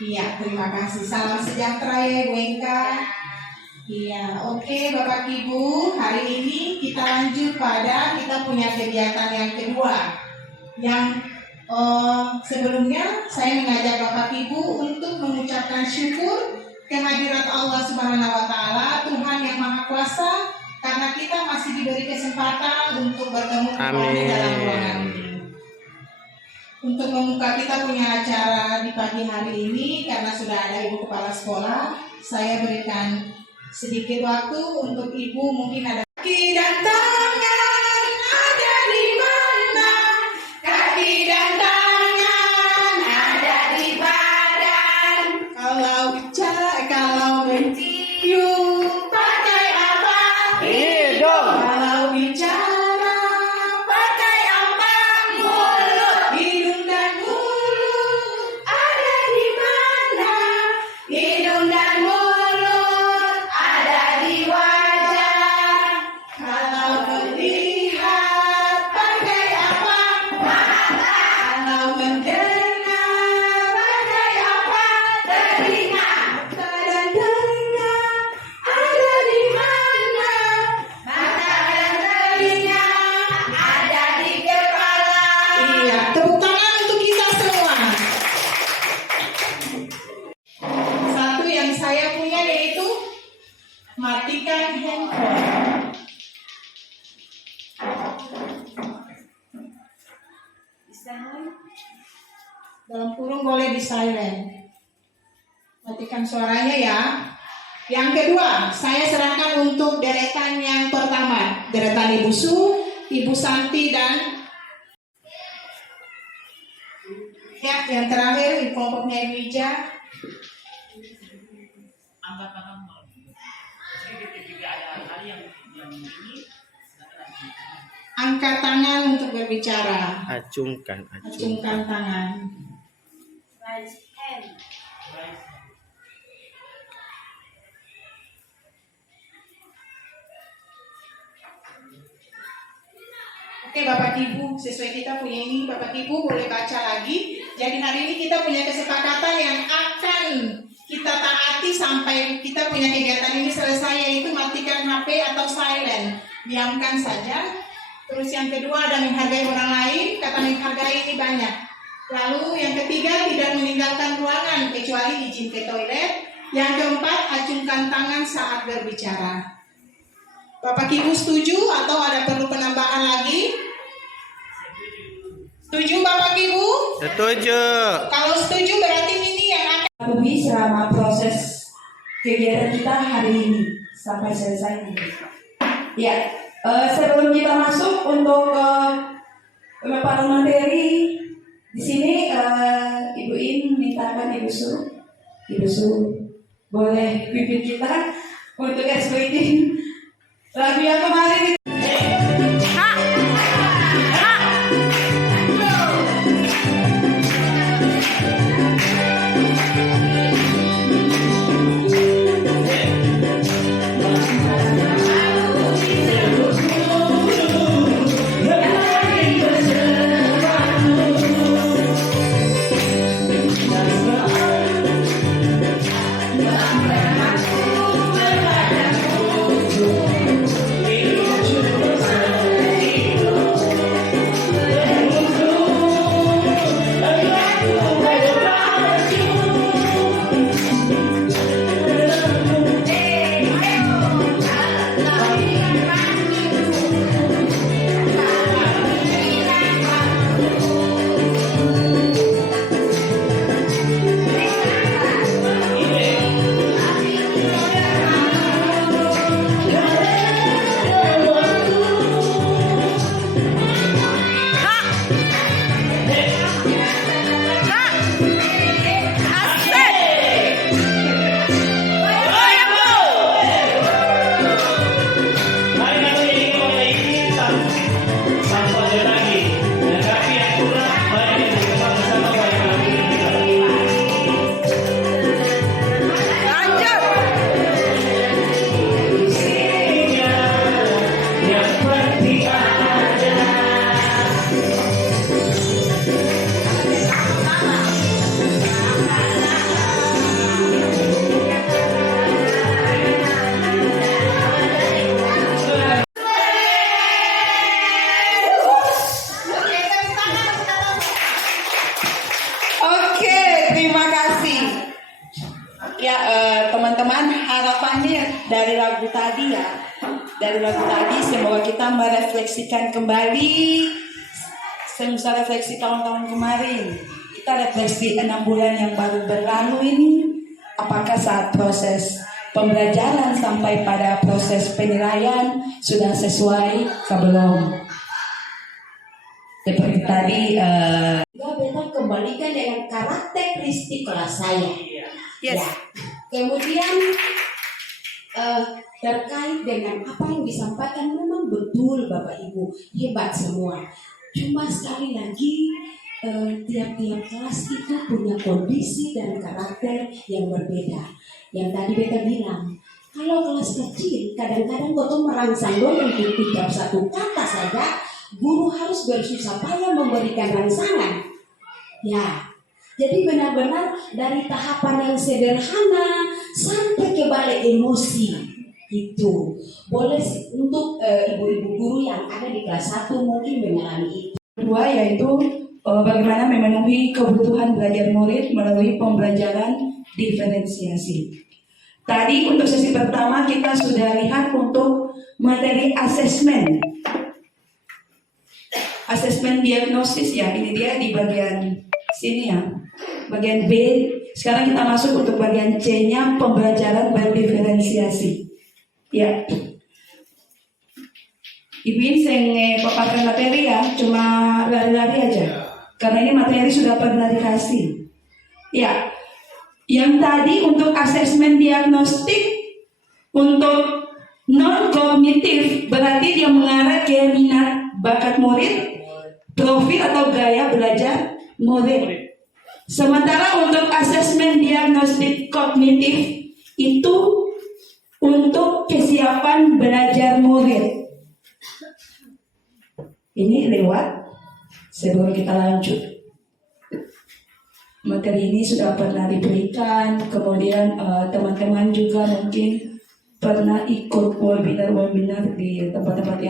Iya, terima kasih. Salam sejahtera ya Ibu Engka. Iya, oke Bapak Ibu, hari ini kita lanjut pada kita punya kegiatan yang kedua. Yang sebelumnya saya mengajak Bapak Ibu untuk mengucapkan syukur kehadirat Allah Subhanahu wa taala, Tuhan yang Maha Kuasa, karena kita masih diberi kesempatan untuk bertemu kembali dalam ruangan ini. Untuk membuka kita punya acara di pagi hari ini, karena sudah ada Ibu Kepala Sekolah, saya berikan sedikit waktu untuk Ibu, mungkin ada kaki dan tangan ada di mana, kaki dan tangan ada di badan, kalau mencium pakai apa? Hidung. Kalau bicara pakai apa? Mulut. Hidung dan mulut ada di mana? Hidung dan mulut ada di wajah. Kalau melihat pakai apa? Mata. Kalau mendengar pakai apa? Telinga. Dan telinga ada di mana? Mata dan telinga ada di kepala. Iya, tepuk tangan untuk kita semua. Satu yang saya punya yaitu matikan handphone. Dalam kurung boleh di silent. Matikan suaranya ya. Yang kedua, saya serahkan untuk deretan yang pertama. Deretan Ibu Su, Ibu Santi, dan ya, yang terakhir di kelompoknya Ibu Ija. Angkat tangan untuk berbicara. Acungkan. Acungkan tangan. Oke Bapak Ibu, sesuai kita punya ini, Bapak Ibu boleh baca lagi. Jadi hari ini kita punya kesepakatan yang akan kita taati sampai kita punya kegiatan ini selesai, yaitu matikan HP atau silent. Diamkan saja. Terus yang kedua ada menghargai orang lain, kata menghargai ini banyak. Lalu yang ketiga tidak meninggalkan ruangan kecuali izin ke toilet. Yang keempat acungkan tangan saat berbicara. Bapak Ibu setuju atau ada perlu penambahan lagi? Setuju Bapak Ibu? Setuju. Kalau setuju berarti ini yang akan lebih selama proses kegiatan kita hari ini sampai selesai. Ya, sebelum kita masuk untuk pemaparan materi di sini, Ibu In mintakan Ibu Su boleh pimpin kita untuk explaining lagu yang kemarin. Aku Ya, teman-teman, harapannya dari lagu tadi ya, semoga kita merefleksikan kembali semasa refleksi tahun-tahun kemarin. Kita refleksi 6 bulan yang baru berlalu ini, apakah saat proses pembelajaran sampai pada proses penilaian sudah sesuai atau belum? Seperti tadi, Beta kembalikan dengan karakteristik kelas saya. yes. Ya. Kemudian terkait dengan apa yang disampaikan memang betul Bapak Ibu, hebat semua. Cuma sekali lagi tiap-tiap kelas itu punya kondisi dan karakter yang berbeda. Yang tadi Beta bilang, kalau kelas kecil kadang-kadang kau merangsang dong untuk ucap satu kata saja, guru harus bersusah payah memberikan rangsangan. Ya, jadi benar-benar dari tahapan yang sederhana sampai ke balik emosi itu. Boleh untuk ibu-ibu guru yang ada di kelas 1 mungkin mengalami itu. Kedua yaitu bagaimana memenuhi kebutuhan belajar murid melalui pembelajaran diferensiasi. Tadi untuk sesi pertama kita sudah lihat untuk materi asesmen. Asesmen diagnosis ya, ini dia di bagian sini ya. Bagian B, sekarang kita masuk untuk bagian C-nya, pembelajaran berdiferensiasi. Ya. Ibu ini saya paparkan materi ya, cuma lari-lari aja. Karena ini materi sudah pernah dikasih. Ya. Yang tadi untuk asesmen diagnostik untuk non-kognitif berarti dia mengarah ke minat bakat murid, profil atau gaya belajar murid. Sementara untuk asesmen diagnostik kognitif itu untuk kesiapan belajar murid. Ini lewat sebelum kita lanjut. Materi ini sudah pernah diberikan, kemudian teman-teman juga mungkin pernah ikut webinar di tempat-tempat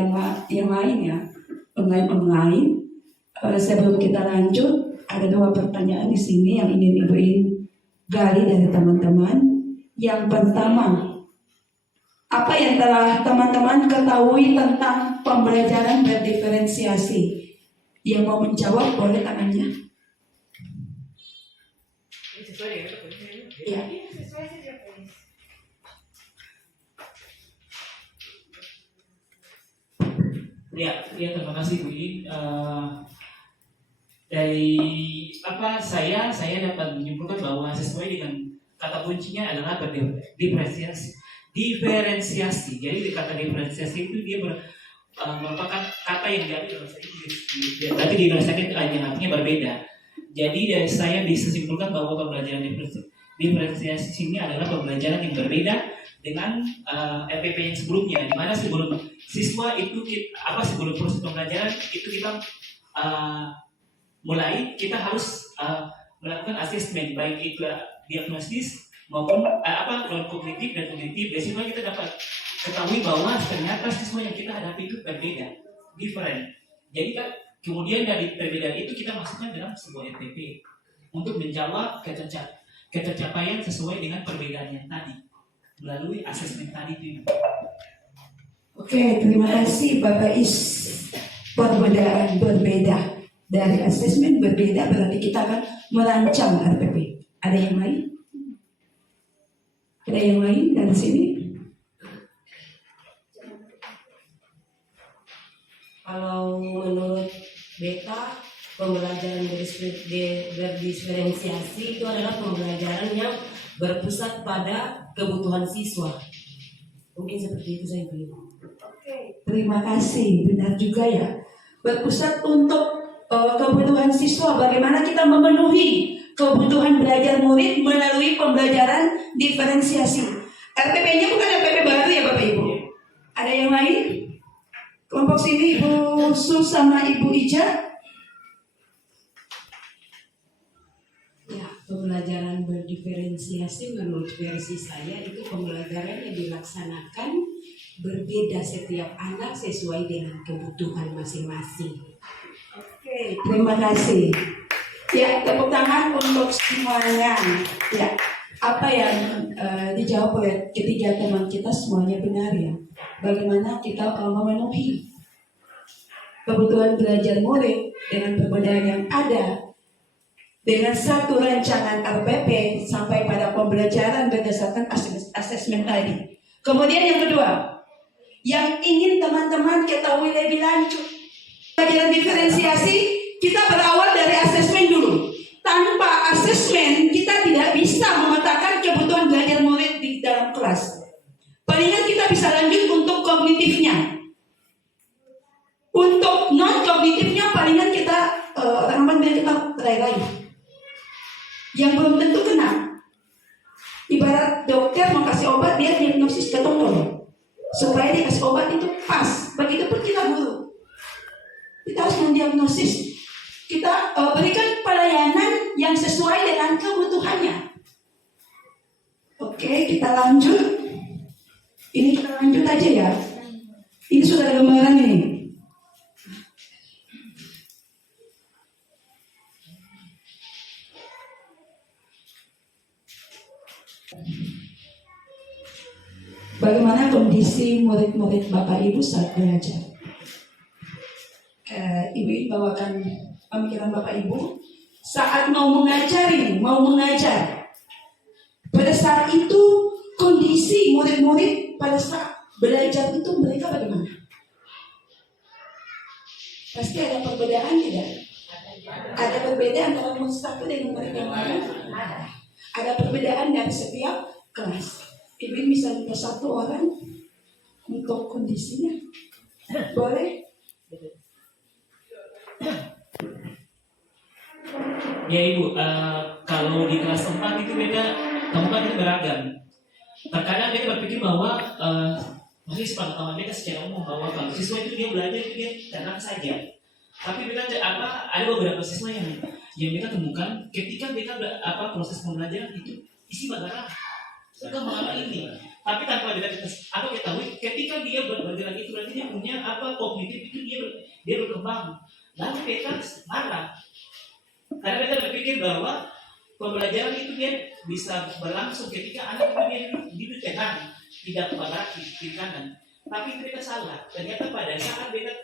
yang lain ya, online. Sebelum kita lanjut, ada 2 pertanyaan di sini yang ingin Ibu gali dari teman-teman. Yang pertama, apa yang telah teman-teman ketahui tentang pembelajaran berdiferensiasi? Yang mau menjawab boleh tangannya. Ya. Ya, terima kasih Bu Iin. Dari apa saya dapat menyimpulkan bahwa sesuai dengan kata kuncinya adalah diferensiasi. Jadi di kata diferensiasi itu dia merupakan kata yang diambil bahasa Inggris. Tapi diferensiasi itu yang artinya berbeda. Jadi dari saya bisa simpulkan bahwa pembelajaran diferensiasi ini adalah pembelajaran yang berbeda dengan LPP yang sebelumnya, di mana sebelum siswa itu sebelum proses pembelajaran itu kita mulai kita harus melakukan asesmen baik itu diagnosis maupun non kognitif dan kognitif. Dari situ kita dapat ketahui bahwa ternyata siswa yang kita hadapi itu berbeda, different. Jadi kemudian dari perbedaan itu kita masukkan dalam sebuah LPP untuk menjawab ketercapaian sesuai dengan perbedaan yang tadi melalui asesmen tadi itu. Oke, terima kasih Bapak Is. Perbedaan berbeda. Dari asesmen berbeda berarti kita akan merancang RPP. Ada yang lain? Ada yang lain dari sini? Kalau menurut Beta, pembelajaran berdiferensiasi itu adalah pembelajaran yang berpusat pada kebutuhan siswa. Mungkin seperti itu saya bilang. Oke, terima kasih. Benar juga ya. Berpusat untuk kebutuhan siswa. Bagaimana kita memenuhi kebutuhan belajar murid melalui pembelajaran diferensiasi. RPP-nya bukan RPP baru ya Bapak Ibu. Ada yang lain? Kelompok sini Ibu Sus sama Ibu Ija. Ya, pembelajaran berdiferensiasi menurut versi saya itu pembelajaran yang dilaksanakan berbeda setiap anak sesuai dengan kebutuhan masing-masing. Oke, terima kasih. Ya, tepuk tangan untuk semuanya. Ya, apa yang dijawab oleh ketiga teman kita semuanya benar ya. Bagaimana kita memenuhi kebutuhan belajar murid dengan perbedaan yang ada, dengan satu rancangan RPP sampai pada pembelajaran berdasarkan asesmen tadi. Kemudian yang kedua, yang ingin teman-teman ketahui lebih lanjut, pelajaran diferensiasi kita berawal dari asesmen dulu. Tanpa asesmen kita tidak bisa memetakan kebutuhan belajar murid di dalam kelas. Palingan kita bisa lanjut untuk kognitifnya. Untuk non kognitifnya palingan kita ramai kita raih-raih. Yang belum tentu kena. Ibarat dokter mau kasih obat, dia diagnosis ke dokter supaya dia kasih obat itu pas. Begitupun kita guru, kita harus mendiagnosis. Kita berikan pelayanan yang sesuai dengan kebutuhannya. Oke, kita lanjut. Ini kita lanjut aja ya. Ini sudah ada gambaran ini. Bagaimana kondisi murid-murid Bapak Ibu saat belajar? Ibu bawakan pemikiran Bapak Ibu saat mau mengajar. Pada saat itu kondisi murid-murid pada saat belajar itu mereka bagaimana? Pasti ada perbedaan tidak? Ada perbedaan antara murid satu dengan murid yang lain? Ada perbedaan dari setiap kelas. Ibu bisa minta satu orang untuk kondisinya, boleh? Ya Ibu, kalau di kelas 4 itu beda, kamu kan itu beragam. Terkadang dia berpikir bahwa masih sepengetahuan mereka secara umum bahwa kalau siswa itu dia belajar itu dia tenang saja. Tapi kita ada beberapa siswa yang kita temukan ketika mereka proses pembelajaran itu isi bagara. Suka mengalami ini, tapi tanpa kita ketahui ketika dia bergerak itu berarti dia punya kognitif itu dia berkembang. Lalu mereka marah karena mereka berpikir bahwa pembelajaran itu dia bisa berlangsung ketika anak itu dia tenang, tidak bergerak kiri kanan. Tapi mereka salah. Ternyata pada saat mereka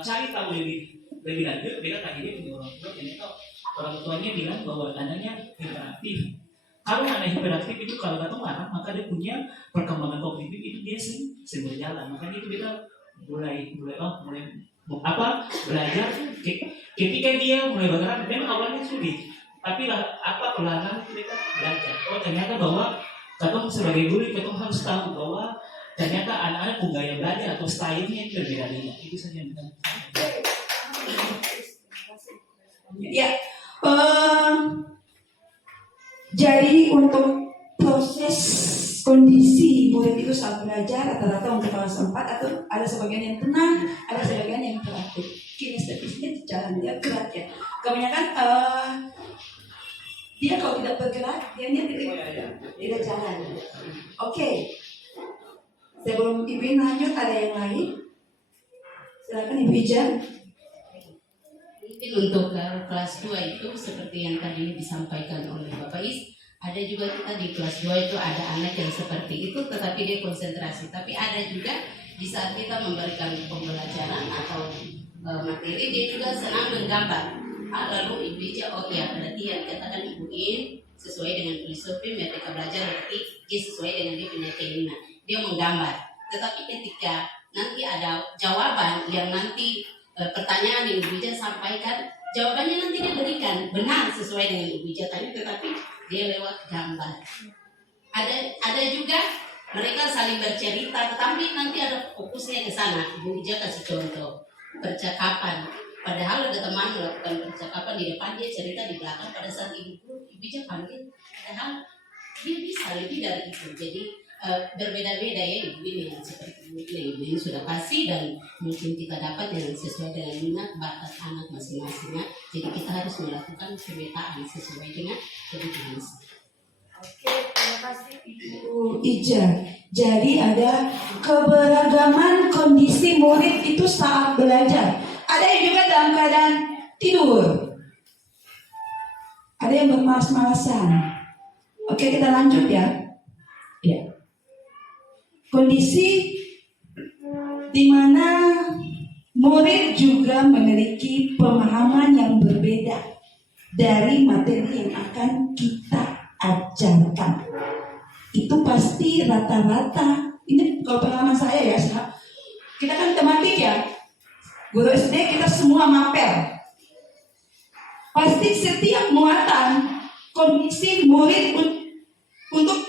cari tahu lebih lanjut, mereka tanya dia punya orang tua, ternyata orang tuanya bilang bahwa anaknya hiperaktif. Kalau anak hiperaktif itu kalau datang marah, maka dia punya perkembangan kognitif itu dia sering berjalan. Makanya itu kita mulai belajar. Ketika dia mulai bergerak, memang awalnya sulit, tapi perlahan kita belajar. Oh ternyata bahwa kita sebagai guru kita harus tahu bahwa ternyata anak-anak gaya belajar atau stylenya itu berbeda-beda. Itu saja yang kita. Ya. Jadi untuk proses kondisi murid itu saat belajar rata-rata untuk kelas 4 atau ada sebagian yang tenang, ada sebagian yang hiperaktif. Kinestetisnya jalan dia gerak ya. Kebanyakan dia kalau tidak bergerak dia tidak jalan. Oke. Sebelum Ibu lanjut ada yang lain? Silakan Ibu Ija. Mungkin untuk kelas 2 itu seperti yang tadi disampaikan oleh Bapak Is, ada juga kita di kelas 2 itu ada anak yang seperti itu tetapi dia konsentrasi, tapi ada juga di saat kita memberikan pembelajaran atau materi dia juga senang menggambar. Lalu Ibu Ija, oh iya berarti yang katakan Ibu In sesuai dengan filosofi mereka belajar berarti dia sesuai dengan dia punya keinginan, dia menggambar. Tetapi ketika nanti ada jawaban yang nanti pertanyaan yang Ibu Ija sampaikan, jawabannya nanti dia berikan benar sesuai dengan Ibu Ija tanya, tetapi dia lewat gambar. Ada juga mereka saling bercerita, tetapi nanti ada fokusnya ke sana. Ibu Ija kasih contoh percakapan. Padahal ada teman melakukan percakapan di depan, dia cerita di belakang. Pada saat Ibu Ija panggil, padahal dia bisa lebih dari itu. Jadi berbeda-beda ya Ibu ini yang seperti Ibu ini sudah kasih, dan mungkin kita dapat yang sesuai dengan minat bakat anak masing-masingnya. Jadi kita harus melakukan pemetaan sesuai dengan kebutuhan. Oke, terima kasih Ibu Ija. Jadi ada keberagaman kondisi murid itu saat belajar. Ada yang juga dalam keadaan tidur. Ada yang bermalas-malasan. Oke. Oke, kita lanjut ya. Ya. Kondisi di mana murid juga memiliki pemahaman yang berbeda dari materi yang akan kita ajarkan. Itu pasti rata-rata. Ini kalau pengalaman saya ya, kita kan tematik ya. Guru SD kita semua mapel. Pasti setiap muatan kondisi murid untuk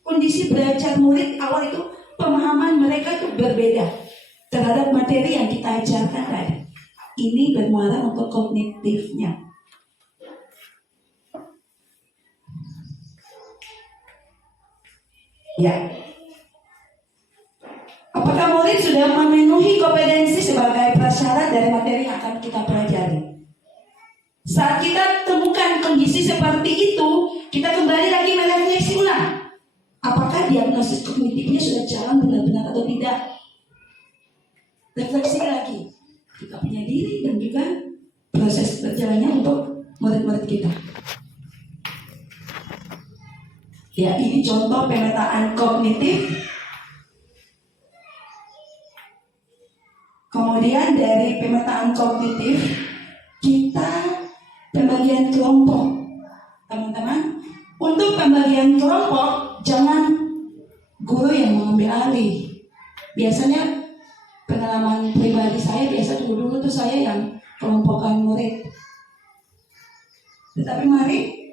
kondisi belajar murid awal itu pemahaman mereka itu berbeda terhadap materi yang kita ajarkan tadi. Ini bermuara untuk kognitifnya. Ya. Apakah murid sudah memenuhi kompetensi sebagai prasyarat dari materi yang akan kita pelajari? Saat kita temukan kondisi seperti itu, kita kembali lagi merefleksi ulang. Apakah diagnosis kognitifnya sudah jalan benar-benar atau tidak? Refleksi lagi. Kita punya diri dan juga proses berjalannya untuk murid-murid kita. Ya, ini contoh pemetaan kognitif. Kemudian dari pemetaan kognitif, kita pembagian kelompok. Teman-teman, untuk pembagian kelompok, jangan guru yang mengambil alih. Biasanya pengalaman pribadi saya, biasa dulu tuh saya yang kelompokan murid. Tetapi mari,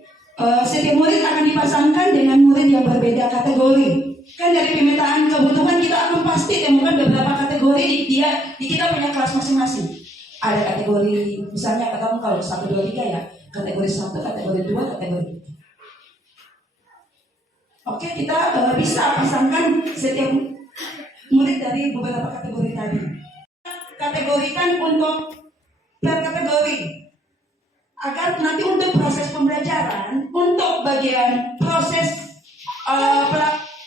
setiap murid akan dipasangkan dengan murid yang berbeda kategori. Kan dari pemetaan kebutuhan kita akan pasti temukan beberapa kategori di kita punya kelas masing-masing. Ada kategori, misalnya katakan kalau 1, 2, 3 ya, kategori 1, kategori 2, kategori 3. Oke, kita bisa pasangkan setiap murid dari beberapa kategori tadi. Kategorikan untuk per kategori, agar nanti untuk proses pembelajaran, untuk bagian proses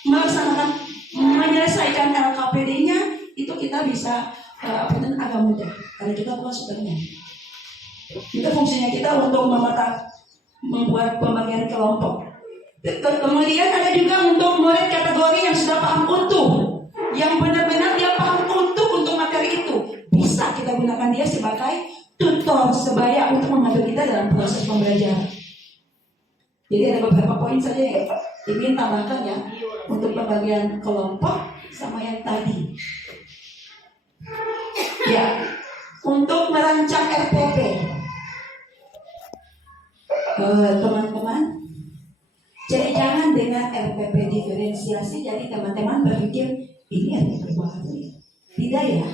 melaksanakan menyelesaikan LKPD-nya itu kita bisa agak mudah karena kita bukan sebenarnya. Itu fungsinya kita untuk membuat pembagian kelompok. Kemudian ada juga untuk murid kategori yang sudah paham utuh, yang benar-benar dia paham utuh untuk materi itu, bisa kita gunakan dia sebagai tutor sebaya untuk membantu kita dalam proses pembelajaran. Jadi ada beberapa poin saja yang ingin tambahkan ya untuk pembagian kelompok sama yang tadi. Ya, untuk merancang RPP, teman-teman, jadi jangan dengan RPP diferensiasi. Jadi teman-teman berpikir ini RPP baru ya? Tidak ya.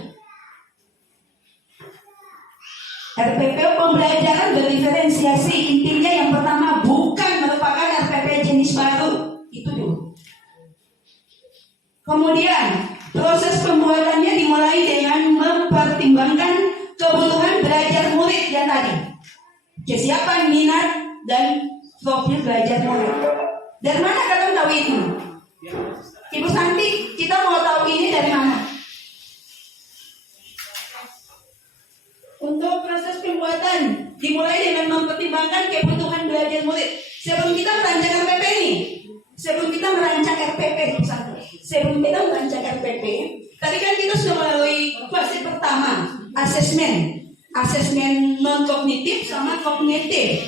RPP pembelajaran berdiferensiasi, intinya yang pertama bukan merupakan RPP jenis baru, itu dulu. Kemudian proses pembuatannya dimulai dengan mempertimbangkan kebutuhan belajar murid yang tadi, kesiapan minat dan profil belajar murid. Dari mana kalian tahu itu? Ibu Santi, kita mau tahu ini dari mana? Untuk proses pembuatan dimulai dengan mempertimbangkan kebutuhan belajar murid. Sebelum kita merancang RPP tadi kan kita sudah melalui fase pertama, asesmen non kognitif sama kognitif.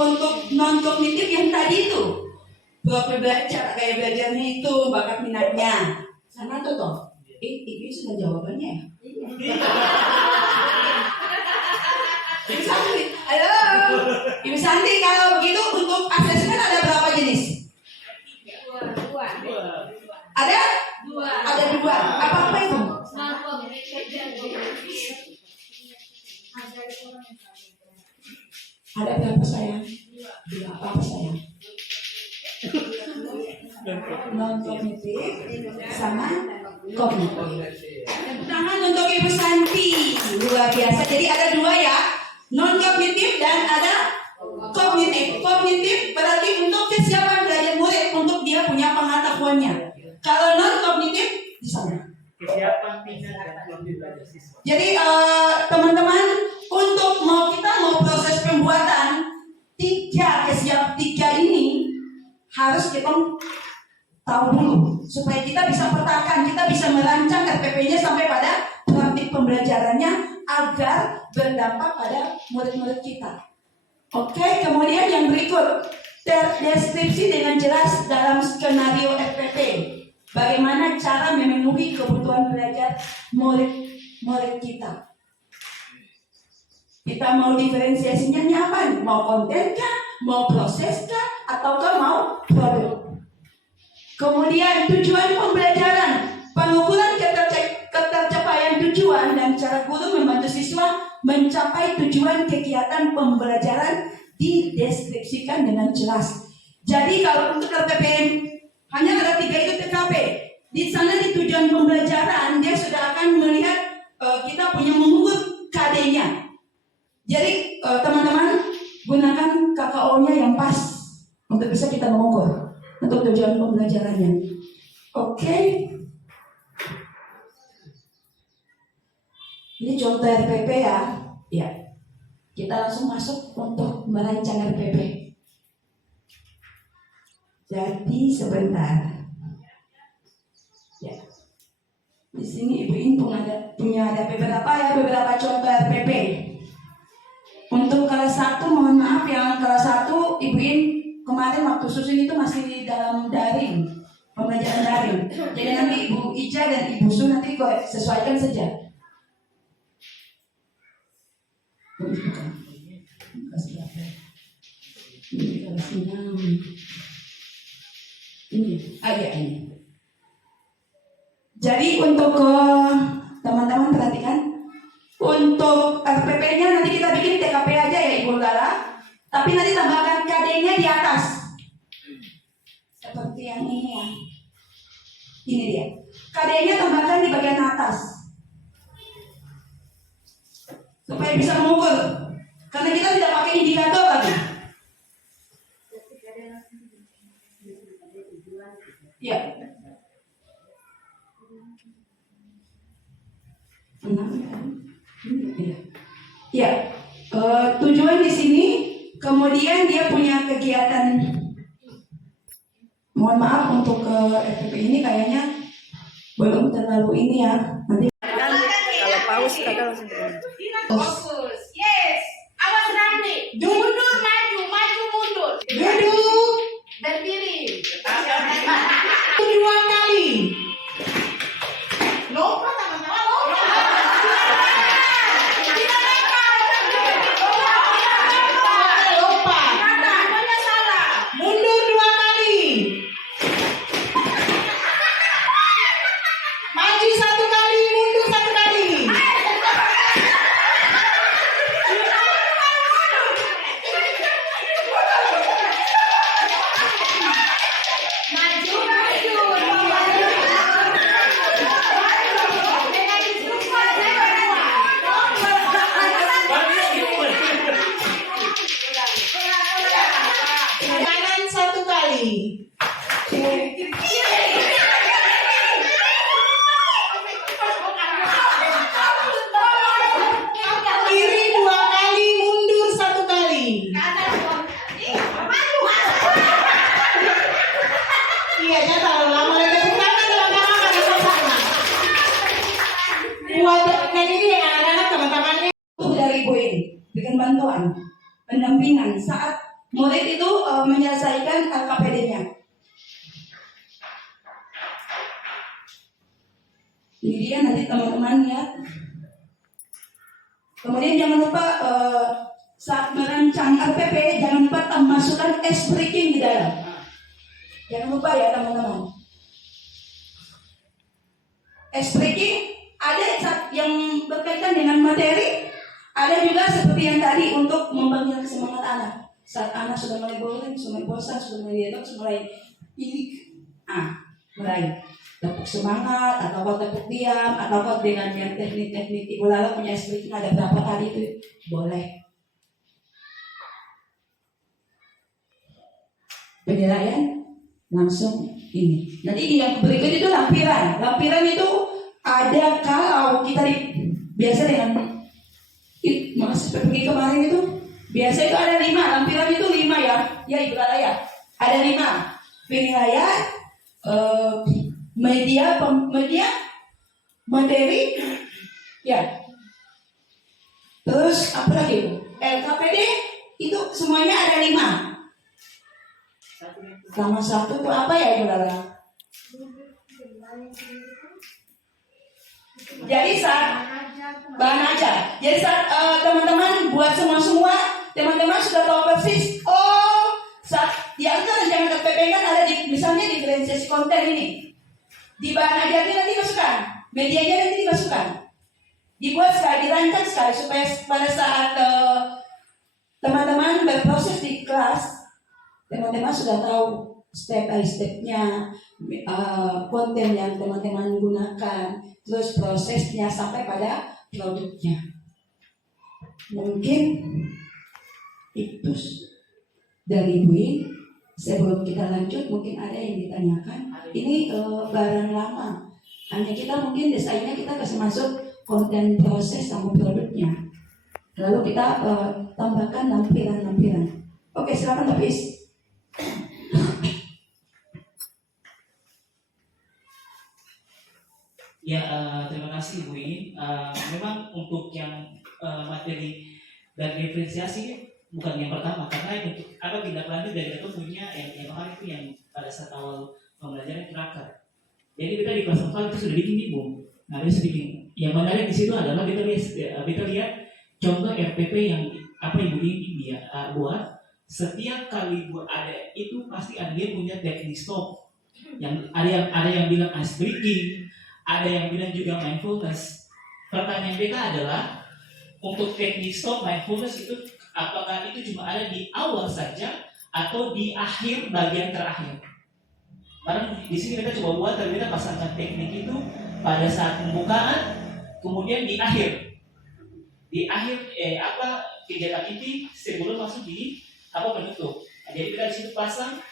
Untuk non kognitif yang tadi itu profil belajar, kayak belajarnya itu, bakat minatnya, sama tuh toh. Ibu sudah jawabannya ya? Ibu Santi, halo. Ibu Santi, kalau begitu untuk asesmen ada berapa jenis? Ada? Ada dua. Apa itu? Ada berapa sayang? Dua. Apa sayang? Non kognitif sama kognitif. Tangan untuk Ibu Santi, luar biasa. Jadi ada dua ya, non kognitif dan ada kognitif. Kognitif berarti untuk kesiapan belajar murid, untuk dia punya pengetahuannya. Kalau non kognitif di sana. Kesiapan minat dan profil belajar siswa. Jadi kita mau proses pembuatan tiga ini harus kita tahu dulu supaya kita bisa petakan, kita bisa merancang RPP-nya sampai pada praktik pembelajarannya agar berdampak pada murid-murid kita. Oke, kemudian yang berikut, terdeskripsi dengan jelas dalam skenario RPP. Bagaimana cara memenuhi kebutuhan belajar murid kita. Kita mau diferensiasinya nyaman, mau konten kah, mau proses kah, ataukah mau produk. Kemudian tujuan pembelajaran, pengukuran ketercapaian tujuan dan cara guru membantu siswa mencapai tujuan kegiatan pembelajaran dideskripsikan dengan jelas. Jadi kalau untuk RPPM hanya ada 3 itu TKP. Di sana di tujuan pembelajaran dia sudah akan melihat kita punya mengukur KD-nya. Jadi teman-teman gunakan KKO-nya yang pas untuk bisa kita mengukur untuk tujuan pembelajarannya. Oke. Ini contoh RPP ya. Ya. Kita langsung masuk untuk merancang RPP. Jadi sebentar. Ya. Di sini Ibu In punya ada beberapa contoh RPP. Untuk kelas 1 mohon maaf yang kelas 1 Ibu In kemarin waktu susun itu masih dalam daring, pembelajaran daring. Jadi nanti Ibu Ija dan Ibu Su nanti sesuaikan saja. Ini. Jadi untuk teman-teman perhatikan, untuk RPP-nya nanti kita bikin TKP aja ya Ibu Lara, tapi nanti tambahkan KD-nya di atas. Seperti yang ini ya. Ini dia. KD-nya tambahkan di bagian atas. Supaya bisa mengukur. Karena kita tidak pakai indikator lagi. Ya. Ya, tujuan di sini, kemudian dia punya kegiatan. Mohon maaf untuk FPP ini kayaknya belum terlalu ini ya. Nanti Kalau paus kakak langsung Fokus. Yes. Awas Ramli. Mundur, maju, maju, mundur. Duduk. Berdiri. 2 kali. Lompat teman-teman, lompat. Lompat. Namanya salah. Mundur 2 kali. Maju 1 kali, mundur 1 kali. Kanan 1 kali. Kiri 2 kali, mundur 1 kali. Iya, jangan terlalu lama lagi. Bukan teman-teman ada sama. Buat dan ini yang anak-anak teman-temannya. dari Ibu ini bikin bantuan pendampingan saat murid itu menyelesaikan LKPD-nya. Ini dia nanti teman-teman lihat. Kemudian jangan lupa saat merancang RPP jangan lupa masukkan S breaking di dalam. Jangan lupa ya teman-teman. S breaking ada yang berkaitan dengan materi, ada juga seperti yang tadi untuk membangkitkan semangat anak. Saat anak sudah mulai boring, sudah mulai bosan, sudah mulai dialog, sudah mulai ini, mulai tepuk semangat, atau tepuk diam, atau dengan yang teknik-teknik Ibu Lala punya speaking ada berapa tadi itu boleh. Penilaian langsung ini. Nanti yang berikut itu lampiran. Lampiran itu ada kalau kita biasa dengan seperti kemarin itu biasa itu ada 5, lampiran itu 5 ya Ibu Lala ya, ada 5. penilaian, media materi, ya. Terus apa lagi Bu? LKPD itu semuanya ada 5. Sama satu itu apa ya saudara? Jadi saat bahan aja. Jadi saat teman-teman buat semua, teman-teman sudah tahu persis. Oh, saat yang itu rancangan RPP kan ada di misalnya diferensiasi konten ini. Di bahan ajarnya nanti masukkan, medianya nanti dimasukkan. Dibuat sekali, dirancang sekali supaya pada saat teman-teman berproses di kelas, teman-teman sudah tahu step by stepnya, konten yang teman-teman gunakan, terus prosesnya sampai pada produknya. Mungkin itu dari Dwi. Sebelum kita lanjut, mungkin ada yang ditanyakan. Ini barang lama, hanya kita mungkin desainnya kita kasih masuk konten proses sama produknya. Lalu kita tambahkan lampiran-lampiran. Oke, silakan Hafiz. Ya, terima kasih Bu Iin. Memang untuk yang materi dan diferensiasi bukan yang pertama, karena untuk apa tindak lanjut dari itu punya yang kemarin itu yang pada saat awal pembelajaran terakhir. Jadi kita di kelas 4 itu sudah bikin nih Bu. Nah, itu bikin. Yang menarik di situ adalah kita lihat contoh RPP yang apa yang Bu Iin dia buat. Setiap kali buat ada itu pasti ada dia punya teknik stop. Yang ada yang bilang ice breaking, ada yang bilang juga mindfulness. Pertanyaan mereka adalah untuk teknik stop mindfulness itu apakah itu cuma ada di awal saja atau di akhir bagian terakhir? Karena di sini kita coba buat, tapi kita pasangkan teknik itu pada saat pembukaan, kemudian di akhir kegiatan inti sebelum masuk di penutup. Nah, jadi kita di situ pasang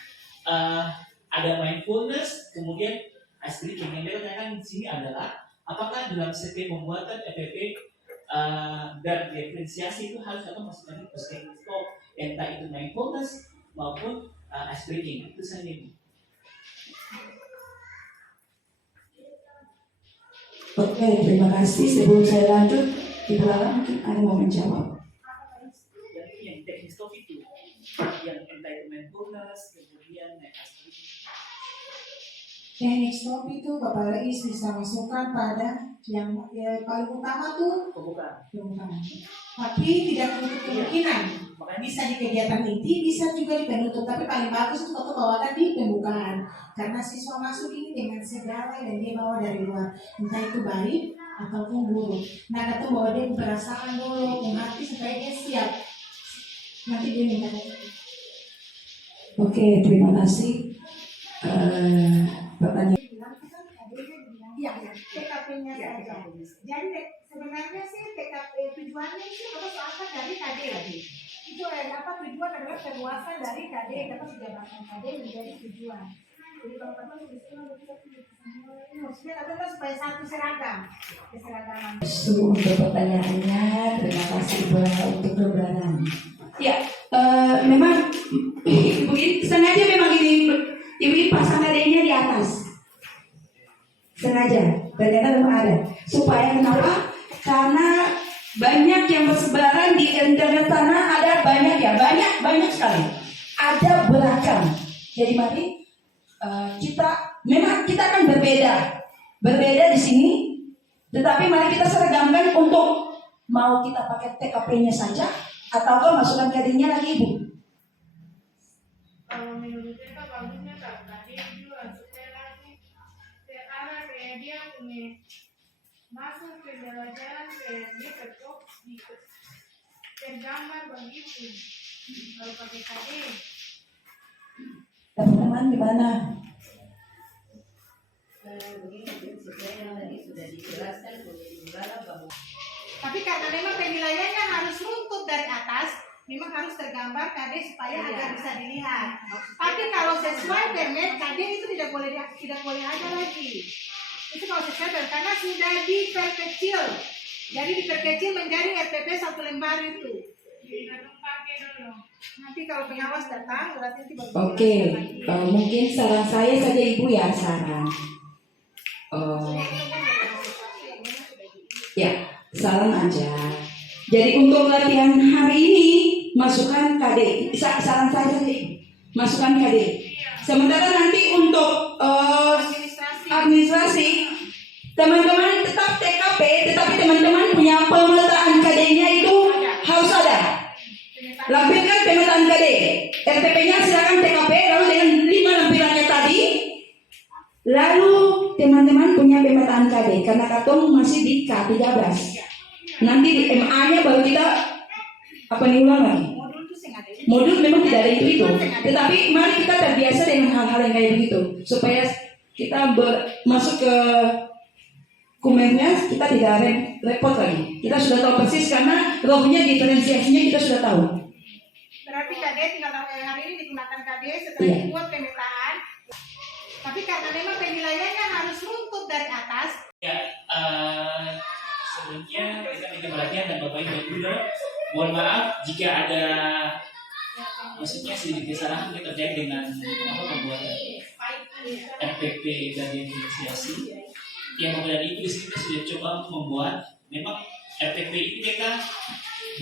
ada mindfulness, kemudian ice breaking. Yang kita tanyakan di sini adalah apakah dalam setiap pembuatan EPP dan diferensiasi itu harus masukkan teknik stop, entah itu mindfulness maupun ice breaking. Itu saja. Oke, terima kasih. Sebelum saya lanjut, di belakang mungkin ada mau menjawab. Jadi yang teknik stop itu, yang entah itu mindfulness, kemudian ice breaking. Teknik stop itu Bapak Reis bisa masukkan pada yang paling utama tuh pembukaan. Tapi tidak menutup kemungkinan. Bisa di kegiatan inti, bisa juga di penutup. Tapi paling bagus itu Bapak bawakan di pembukaan. Karena siswa masuk ini dengan segala yang dia bawa dari luar. Entah itu baik ataupun buruk. Nah, kita bawa dia perasaan dulu, hati supaya dia siap. Nanti dia minta. Oke, terima kasih. Pertanyaan. Iya, TKP-nya saja. Jadi sebenarnya sih TKP tujuannya sih apa soalnya dari KD lagi. Itu tujuan adalah perluasan dari KD atau jabatan KD menjadi tujuan. Jadi kalau Bapak maksudnya adalah supaya satu seragam, keseragaman. Untuk pertanyaannya, terima kasih untuk keberadaan. Ya, memang Ibu sengaja memang Ibu pasang adanya di atas. Sengaja, ternyata memang ada. Supaya kenapa? Karena banyak yang bersebaran di internet sana, ada banyak banyak sekali. Ada beragam. Jadi mari kita akan berbeda di sini. Tetapi mari kita seragamkan untuk mau kita pakai TKP-nya saja ataukah masukkan KD-nya lagi Ibu. Kalau menurut kita bagusnya tadi juga supaya nanti terarah kayak dia punya masuk ke jalan-jalan kayak dia tergambar begitu. Kalau pakai KD. Teman-teman gimana? Begini sesuai yang tadi sudah dijelaskan oleh Ibu Bala bahwa Tapi karena memang penilaiannya harus runtut dari atas, memang harus tergambar KD supaya agar bisa dilihat. Tapi kalau sesuai permen KD itu tidak boleh ada lagi. Itu kalau sesuai permen karena sudah diperkecil. Jadi diperkecil menjadi RPP 1 lembar itu. Jadi pakai dulu. Nanti kalau pengawas datang berarti nanti baru Oke, dijelaskan lagi. mungkin saran saya saja Ibu ya, saran. Ya, saran aja. Jadi untuk latihan hari ini masukkan KD. Saran saya saja, masukkan KD. Sementara nanti untuk administrasi, teman-teman tetap TKP, tetapi teman-teman punya pemetaan KD-nya itu harus ada. Lampirkan pemetaan KD. RTP-nya silakan TKP, lalu dengan 5 lampirannya tadi. Lalu teman-teman punya pemetaan KD, karena katong masih di K13. Nanti di MA-nya baru kita ulang lagi. Modul itu sing ada. Modul memang tidak ada itu. Tetapi mari kita terbiasa dengan hal-hal yang kayak begitu, supaya kita masuk ke kumennya kita tidak repot lagi. Kita sudah tahu persis karena rohnya diferensiasinya kita sudah tahu. Berarti KD tinggal hari ini digunakan KD setelah Iya. dibuat pemetaan. Tapi karena memang penilaiannya harus runtut dari atas. Ya, sebelumnya kita minta perhatian dan Bapak Ibu juga mohon maaf jika ada maksudnya sedikit kesalahan yang terkait dengan pembuatan RPP dan diferensiasi. Yang Bapak dan Ibu di sini kita sudah coba untuk membuat memang RPP ini kita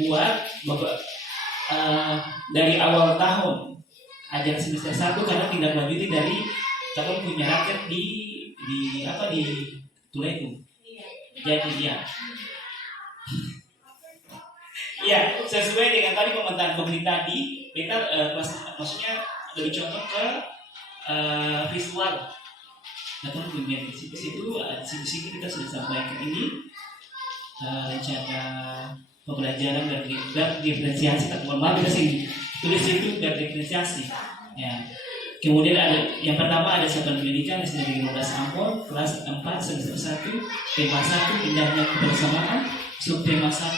buat Bapak dari awal tahun ajaran semester 1 karena tidak lanjuti dari kalau punya rakyat di Tuleku. Jadi ya sesuai dengan tadi komentar pemerintah tadi kita maksudnya lebih contoh ke visual. Nah, kalau punya di situ sini kita sudah sampaikan ini rencana pembelajaran dan diferensiasi. Mohon maaf kita sih tulis itu dan diferensiasi. Ya. Kemudian ada yang pertama ada saban pendidikan dari 15 Ampol kelas 4 semester 1 tema 1 indahnya kebersamaan subtema 1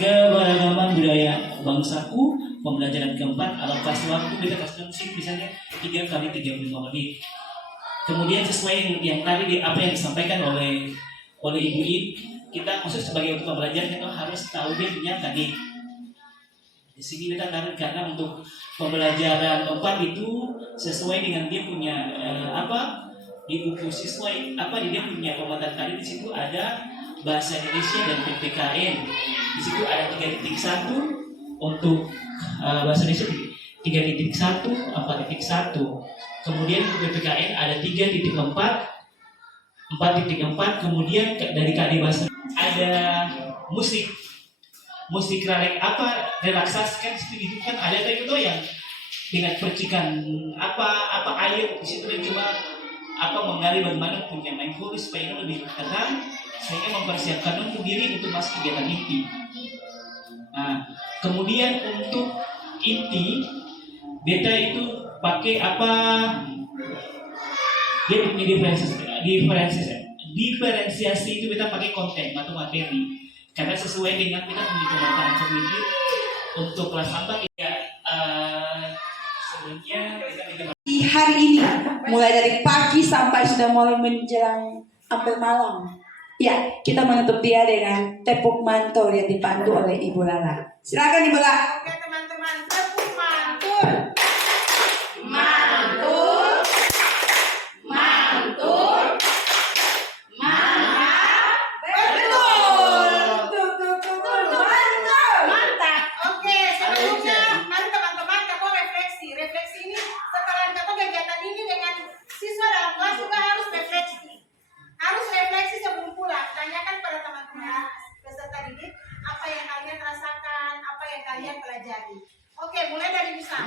keberagaman budaya bangsaku pembelajaran keempat alokasi waktu kita kasih misalnya 3 kali 35 menit. Kemudian sesuai yang tadi apa yang disampaikan oleh Ibu kita khusus sebagai untuk pembelajaran kita harus tahu dia punya tadi. Di sini kita tahu karena untuk pembelajaran 4 itu sesuai dengan dia punya di buku siswa dia punya pemaparan tadi di situ ada bahasa Indonesia dan PPKN. Di situ ada 3.1 untuk bahasa Indonesia 3.1 4.1. Kemudian untuk PPKN ada 3.4 4.4. Kemudian dari KD bahasa ada musik relaksasi kan itu kan ada itu yang dengan percikan air di situ dan coba menggali bagaimana punya mindfulness supaya lebih tenang sehingga mempersiapkan untuk diri untuk masuk kegiatan inti. Nah, kemudian untuk inti beta itu pakai dia punya diferensiasi itu beta pakai konten atau materi. Karena sesuai dengan kita punya pemaparan kognitif untuk kelas 4 ya sebelumnya Di hari ini mulai dari pagi sampai sudah mulai menjelang hampir malam. Ya, kita menutup dia dengan tepuk mantul yang dipandu oleh Ibu Lala. Silakan Ibu Lala. Oke teman-teman, tepuk mantul. Oke, mulai dari Bisa.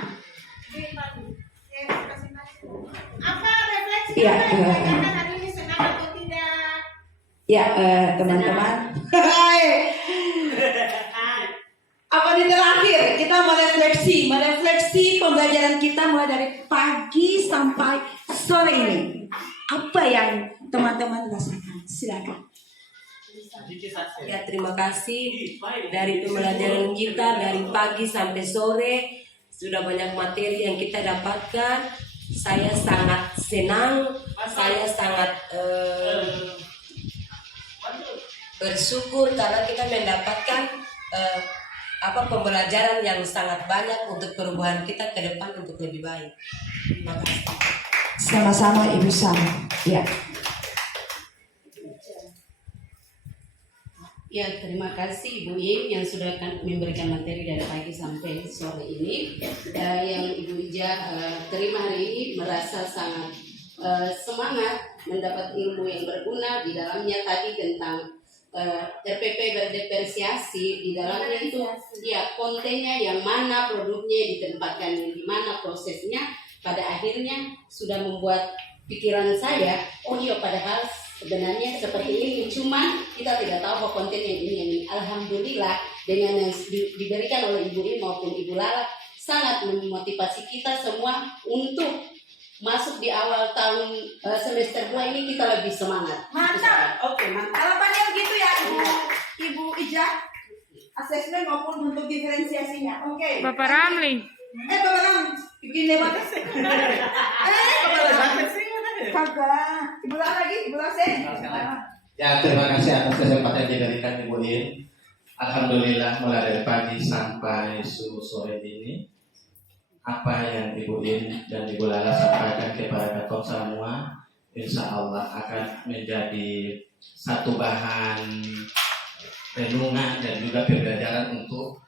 Apa refleksi Iya, yang ditanyakan hari ini senang atau tidak? Ya, teman-teman. Apa di terakhir kita merefleksi pembelajaran kita mulai dari pagi sampai sore ini. Apa yang teman-teman rasakan? Silakan. Ya, terima kasih dari pembelajaran kita dari pagi sampai sore sudah banyak materi yang kita dapatkan. Saya sangat senang, saya sangat bersyukur karena kita mendapatkan pembelajaran yang sangat banyak untuk perubahan kita ke depan untuk lebih baik. Terima kasih. Sama-sama Ibu Sam. Ya. Ya, terima kasih Ibu In yang sudah memberikan materi dari pagi sampai sore ini. Yang Ibu Ija terima hari ini merasa sangat semangat mendapat ilmu yang berguna di dalamnya tadi tentang RPP berdiferensiasi. Di dalamnya itu ya kontennya yang mana, produknya ditempatkan di mana, prosesnya pada akhirnya sudah membuat pikiran saya, oh iya padahal sebenarnya seperti ini, cuman kita tidak tahu bahwa konten yang ini. Alhamdulillah dengan yang diberikan oleh Ibu In maupun Ibu Lala sangat memotivasi kita semua untuk masuk di awal tahun semester 2 ini kita lebih semangat. Mantap. Oke, mantap. Harapannya begitu ya Ibu Ija. Asesmen maupun untuk diferensiasinya. Oke. Bapak Ramli. Bapak Ramli bikin lewat. Kagak. Ibu lagi, Ibu Sen. Ya, terima kasih atas kesempatan yang diberikan Ibu In. Alhamdulillah mulai dari pagi sampai sore ini apa yang Ibu In dan Ibu Lala sampaikan kepada kaum semua, insya Allah akan menjadi satu bahan renungan dan juga pembelajaran untuk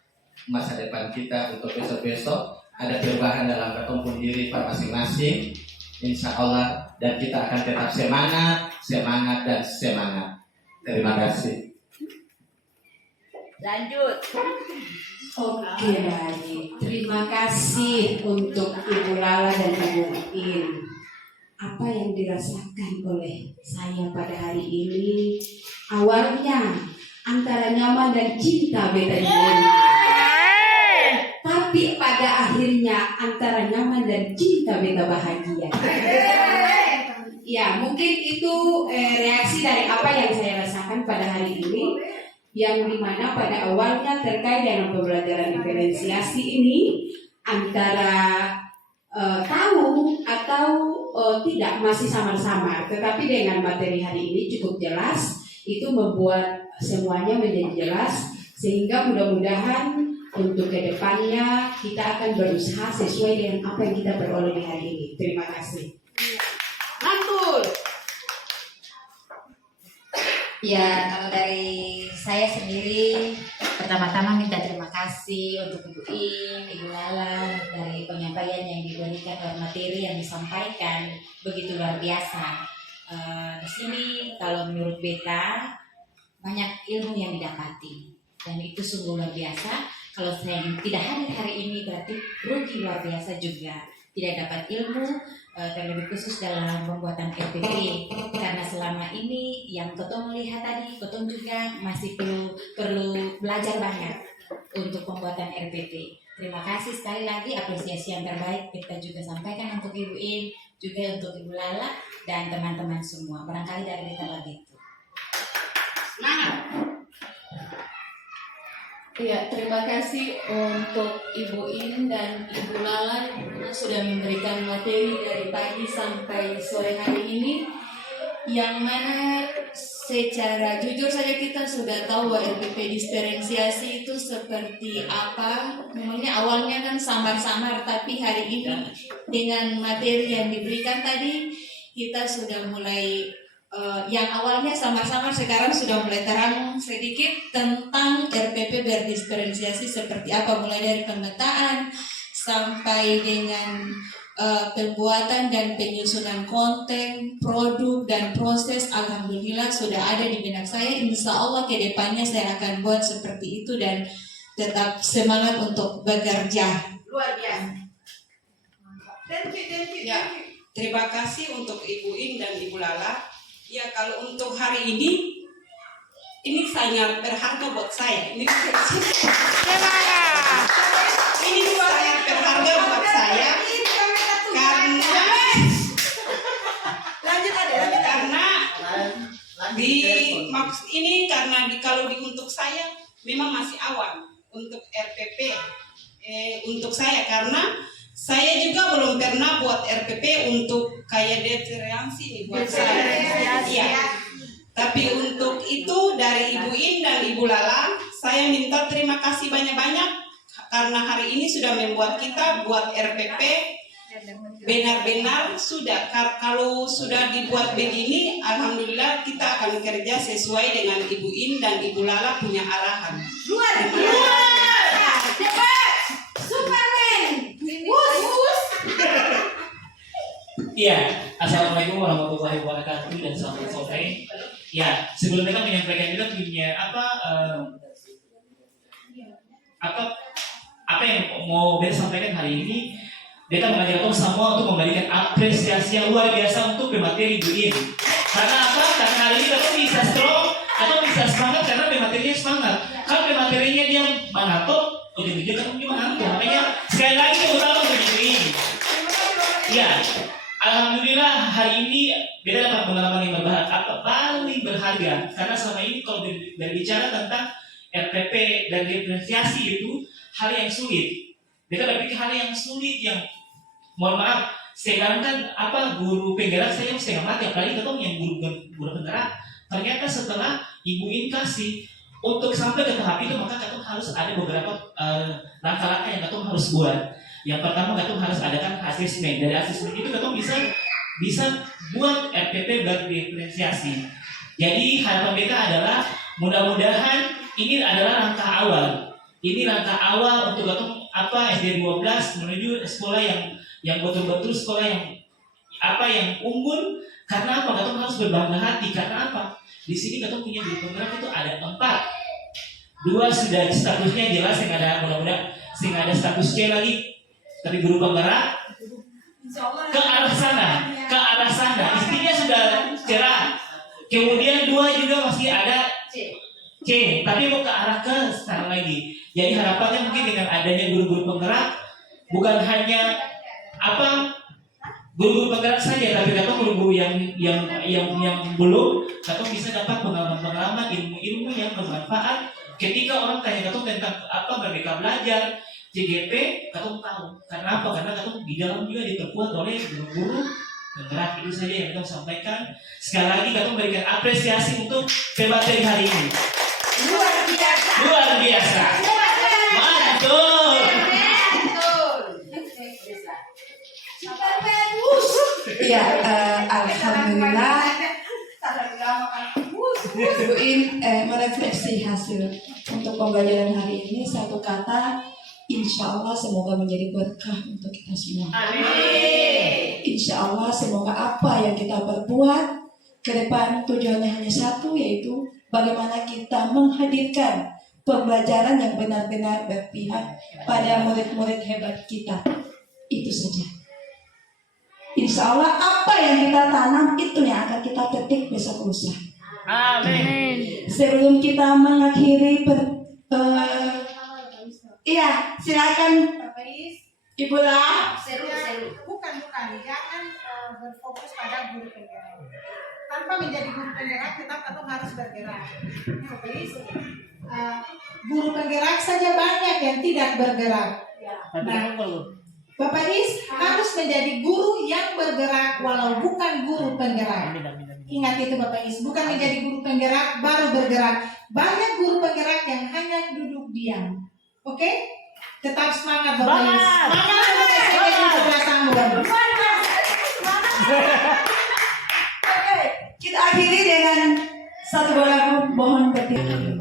masa depan kita, untuk besok-besok ada perubahan dalam berkumpul diri masing-masing, insya Allah, dan kita akan tetap semangat. Terima kasih. Lanjut. Oke, baik. Terima kasih untuk Ibu Lala dan Ibu In. Apa yang dirasakan oleh saya pada hari ini, awalnya antara nyaman dan cinta beta ini. Tapi pada akhirnya antara nyaman dan cinta beta bahagia. Ya, mungkin itu reaksi dari apa yang saya rasakan pada hari ini, yang dimana pada awalnya terkait dengan pembelajaran diferensiasi ini antara tahu atau tidak masih samar-samar, tetapi dengan materi hari ini cukup jelas, itu membuat semuanya menjadi jelas, sehingga mudah-mudahan untuk kedepannya kita akan berusaha sesuai dengan apa yang kita peroleh di hari ini. Terima kasih. Mantul. Ya, kalau dari saya sendiri, pertama-tama minta terima kasih untuk Ibu In, Ibu Lala dari penyampaian yang diberikan oleh materi yang disampaikan begitu luar biasa. Di sini kalau menurut beta banyak ilmu yang didapati dan itu sungguh luar biasa. Kalau saya tidak hadir hari ini berarti rugi luar biasa juga, tidak dapat ilmu terlebih khusus dalam pembuatan RPP, karena selama ini yang Kotong lihat tadi, Kotong juga masih perlu belajar banyak untuk pembuatan RPP. Terima kasih sekali lagi, apresiasi yang terbaik kita juga sampaikan untuk Ibu In, juga untuk Ibu Lala dan teman-teman semua. Barangkali dari kita begitu. Ya, terima kasih untuk Ibu In dan Ibu Lala yang sudah memberikan materi dari pagi sampai sore hari ini, yang mana secara jujur saja kita sudah tahu bahwa RPP diferensiasi itu seperti apa. Memangnya awalnya kan samar-samar, tapi hari ini dengan materi yang diberikan tadi kita sudah mulai yang awalnya samar-samar sekarang sudah mulai terang sedikit tentang RPP berdiferensiasi seperti apa, mulai dari pemetaan sampai dengan pembuatan dan penyusunan konten, produk dan proses. Alhamdulillah sudah ada di benak saya. Insya Allah ke depannya saya akan buat seperti itu dan tetap semangat untuk bekerja. Luar biasa. Thank you. Ya, terima kasih untuk Ibu In dan Ibu Lala. Ya, kalau untuk hari ini sangat berharga buat saya. Ini sangat berharga buat saya karena kalau untuk saya memang masih awal untuk RPP untuk saya, karena saya juga belum pernah buat RPP untuk kayak diferensiasi nih buat saya. Ya. Tapi untuk itu dari Ibu In dan Ibu Lala saya minta terima kasih banyak-banyak karena hari ini sudah membuat kita buat RPP benar-benar sudah. Kalau sudah dibuat begini, alhamdulillah kita akan kerja sesuai dengan Ibu In dan Ibu Lala punya arahan. Luar biasa. Cepat. Superman. Wus. Iya, assalamualaikum warahmatullahi wabarakatuh dan selamat sore. Ya, sebelum kita menyampaikan kita punya apa yang mau kita sampaikan hari ini. Kita mengajak kamu semua untuk memberikan apresiasi yang luar biasa untuk pemateri Ibu In. Karena apa? Karena hari ini kamu bisa strong atau bisa semangat karena pematerinya semangat. Kalau pematerinya dia mengantuk, ujung-ujung kamu dia mengantuk. Makanya sekali lagi kita utama untuk Ibu In. Ya, alhamdulillah hari ini kita dapat pengalaman yang paling berharga. Karena selama ini kalau berbicara tentang RPP dan diferensiasi itu hal yang sulit. Kita berpikir hal yang sulit yang mohon maaf, sedangkan guru penggerak saya setengah mati, apalagi ketemu yang guru penggerak. Ternyata setelah Ibu In kasih untuk sampai ke tahap itu, maka ketemu harus ada beberapa langkah-langkah yang ketemu harus buat. Yang pertama ketemu harus adakan asesmen. Dari asesmen itu ketemu bisa buat RPP berdiferensiasi. Jadi harapan kita adalah mudah-mudahan ini adalah langkah awal. Ini langkah awal untuk ketemu SD 12 menuju sekolah yang betul-betul sekolah yang unggul. Karena apa? Ketemu harus berbangga hati. Karena apa? Di sini ketemu punya guru penggerak itu ada 4. 2 sudah statusnya jelas, yang ada mudah-mudahan sehingga ada status C lagi. Tapi guru penggerak ke arah sana. Istrinya sudah cerah. Kemudian 2 juga masih ada C, tapi mau ke arah ke sana lagi. Jadi harapannya mungkin dengan adanya guru-guru penggerak bukan hanya guru-guru penggerak saja, tapi datang guru-guru yang belum, atau bisa dapat pengalaman-pengalaman, ilmu-ilmu yang bermanfaat. Ketika orang tanya Katung tentang Merdeka Belajar, CGP, Katung tahu. Karena apa? Karena Katung di dalam juga diperkuat oleh guru-guru penggerak. Itu saja yang kita sampaikan. Sekali lagi Katung berikan apresiasi untuk pemateri hari ini. Luar biasa. Mantul. Ya, alhamdulillah Ibu In merefleksi hasil untuk pembelajaran hari ini. Satu kata, insya Allah semoga menjadi berkah untuk kita semua. Insya Allah semoga apa yang kita perbuat ke depan tujuannya hanya satu, yaitu bagaimana kita menghadirkan pembelajaran yang benar-benar berpihak pada murid-murid hebat kita. Itu saja. Insya Allah apa yang kita tanam itu yang akan kita petik besok lusa. Amin. Sebelum kita mengakhiri silakan Ibu Lah. Bukan, jangan berfokus pada guru penggerak. Tanpa menjadi guru penggerak, tetap Katung harus bergerak. Please, guru penggerak saja banyak yang tidak bergerak. Nah, Bapak Is harus menjadi guru yang bergerak walau bukan guru penggerak. Ingat itu Bapak Is, bukan menjadi guru penggerak baru bergerak. Banyak guru penggerak yang hanya duduk diam. Oke? Tetap semangat Bapak Is. Semangat Bapak Is. Oke, kita akhiri dengan satu buah lagu, mohon berdiri.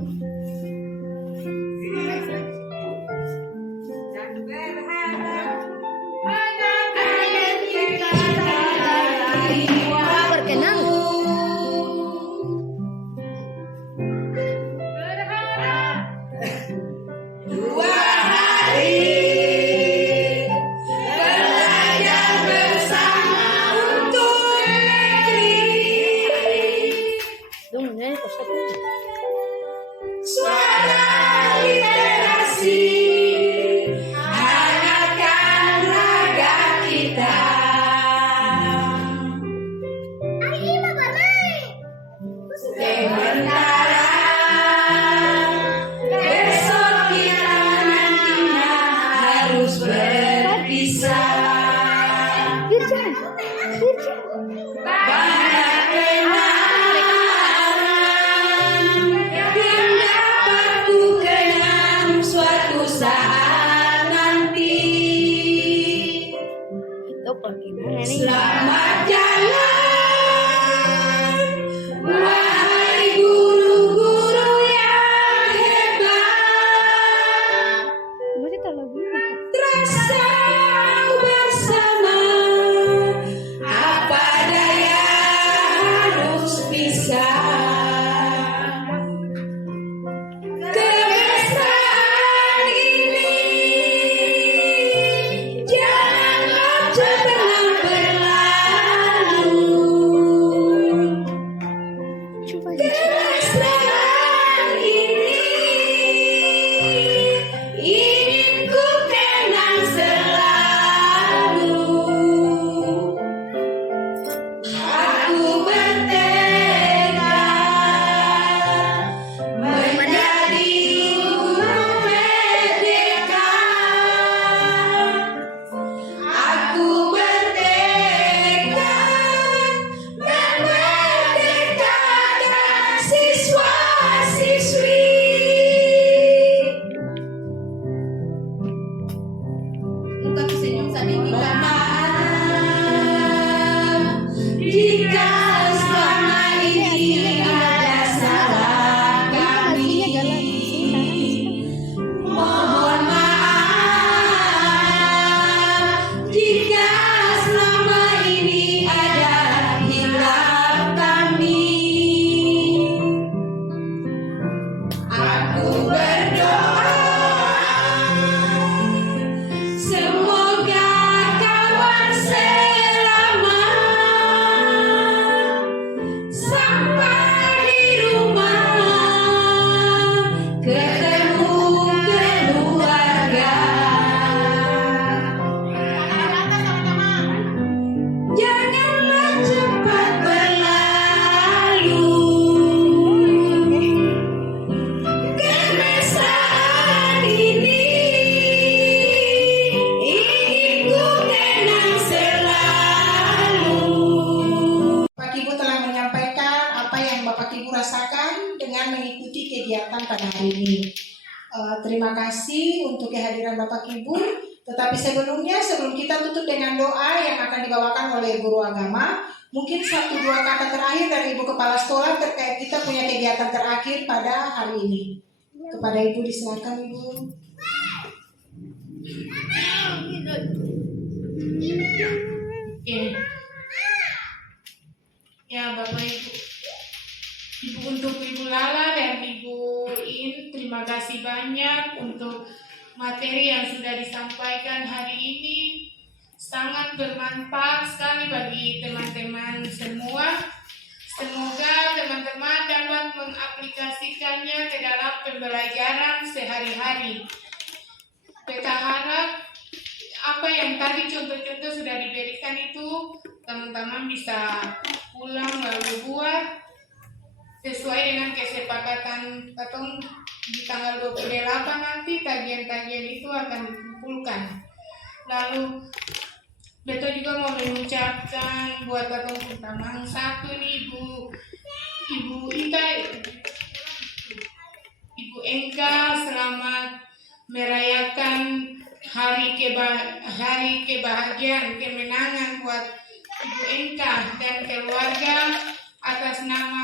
Ku Selamat jalan, wahai guru-guru yang hebat. Terasa bersama, apa daya harus bisa. Kemesraan ini janganlah pernah berlalu. Kemesraan ini ingin ku kenang selalu. Aku bertekad menjadi guru merdeka. Aku bertekad memerdekakan siswa-siswi. Muka senyum sambil kita. Jika selama ini ada salah kami, mohon maaf. Jika selama ini ada hilaf kami, aku berdoa semoga kawan selamat sampai di rumah, ketemu keluarga. Janganlah cepat berlalu. Kemesraan ini ingin ku kenang selalu. Bapak Ibu telah menyampaikan apa yang Bapak Ibu rasakan dengan mengikuti kegiatan pada hari ini. Terima kasih untuk kehadiran Bapak Ibu. Tetapi sebelum kita tutup dengan doa yang akan dibawakan oleh guru agama, mungkin 1-2 kata terakhir dari Ibu Kepala Sekolah terkait kita punya kegiatan terakhir pada hari ini. Kepada Ibu disilakan Ibu. Ya Bapak Ibu untuk Ibu Lala dan Ibu In, terima kasih banyak untuk materi yang sudah disampaikan hari ini. Sangat bermanfaat sekali bagi teman-teman semua. Semoga teman-teman dapat mengaplikasikannya ke dalam pembelajaran sehari-hari. Kita harap apa yang tadi contoh-contoh sudah diberikan itu teman-teman bisa pulang lalu buat sesuai dengan kesepakatan katong di tanggal 28 nanti tagihan-tagihan itu akan dikumpulkan. Lalu Beto juga mau mengucapkan buat katong pertama satu nih Ibu Ita, Ibu Engka, selamat merayakan hari kebahagiaan, kemenangan buat Ibu Engka dan keluarga atas nama